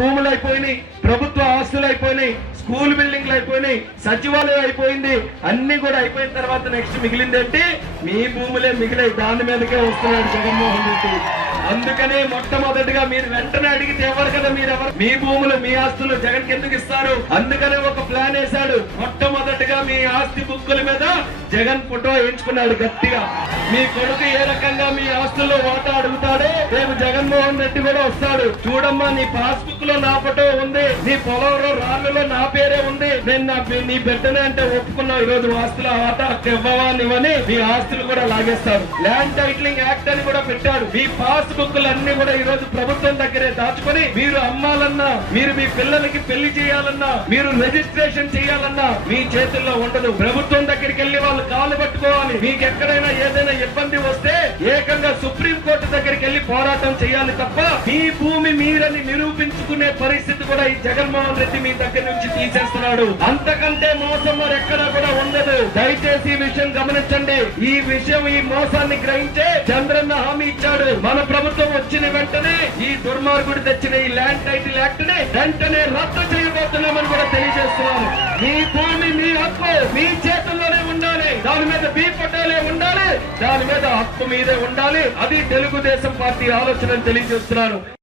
భూములు అయిపోయినాయి, ప్రభుత్వ ఆస్తులు అయిపోయినాయి, స్కూల్ బిల్డింగ్లు అయిపోయినాయి, సచివాలయం అయిపోయింది, అన్ని కూడా అయిపోయిన తర్వాత నెక్స్ట్ మిగిలింది ఏంటి? మీ భూములే మిగిలాయి. దాని మీదకే వస్తున్నాడు జగన్మోహన్ రెడ్డి. అందుకనే మొట్టమొదటిగా మీరు వెంటనే అడిగితే ఎవరు కదా మీరెవరు? మీ భూములు మీ ఆస్తులు జగన్ ఎందుకు ఇస్తారు? అందుకనే ఒక ప్లాన్ వేశాడు. మొట్టమొదటిగా మీ ఆస్తి బుక్కుల మీద జగన్ ఫోటో వేయించుకున్నాడు గట్టిగా. మీ కొడుకు ఏ రకంగా మీ ఆస్తుల్లో వాటా అడుగుతాడో రేపు జగన్మోహన్ రెడ్డి కూడా వస్తాడు. చూడమ్మా, నీ పాస్ బుక్ లో నా ఫోటో ఉంది, నీ పొలంలో రాళ్ళలో నా పేరే ఉంది, నేను నీ బిడ్డనే అంటే ఒప్పుకున్నావు. ఈ రోజు ఆస్తుల వాటా ఇవ్వవా ఇవ్వని మీ ఆస్తులు కూడా లాగేస్తాడు. ల్యాండ్ టైటిలింగ్ యాక్ట్ అని కూడా పెట్టాడు. మీ పాస్ బుక్లు అన్ని కూడా ఈ రోజు ప్రభుత్వం దగ్గరే దాచుకొని మీరు అమ్మాలన్నా, మీరు మీ పిల్లలకి పెళ్లి చేయాలన్నా, మీరు రిజిస్ట్రేషన్ చేయాలన్నా మీ చేతుల్లో ఉండదు. ప్రభుత్వం దగ్గరికి వెళ్లి వాళ్ళు కాళ్ళు పట్టుకోవాలి. మీకు ఎక్కడైనా ఏదైనా ఇబ్బంది వస్తే ఏకంగా సుప్రీం కోర్టు దగ్గరికి వెళ్లి పోరాటం చేయాలి తప్ప మీ భూమి మీరని నిరూపించుకునే పరిస్థితి కూడా ఈ జగన్మోహన్ రెడ్డి మీ దగ్గర నుంచి తీసేస్తున్నాడు. అంతకంటే మోసం మరి ఎక్కడా కూడా ఉండదు. దయచేసి ఈ విషయం గమనించండి. ఈ విషయం, ఈ మోసాన్ని గ్రహించే చంద్రన్న హామీ ఇచ్చాడు. మన ప్రభుత్వం వచ్చిన వెంటనే ఈ దుర్మార్గుడు తెచ్చిన ఈ ల్యాండ్ టైటిల్ యాక్ట్ ని వెంటనే రద్దు చేయబోతున్నామని కూడా తెలియజేస్తున్నాము. మీ భూమి, మీ హక్కు మీ చేతుల్లోనే ఉండాలి. దాని మీద మీ ఫోటోలే ఉండాలి, దాని మీద హక్కు మీదే ఉండాలి. అది తెలుగుదేశం పార్టీ ఆలోచన తెలియజేస్తున్నాను.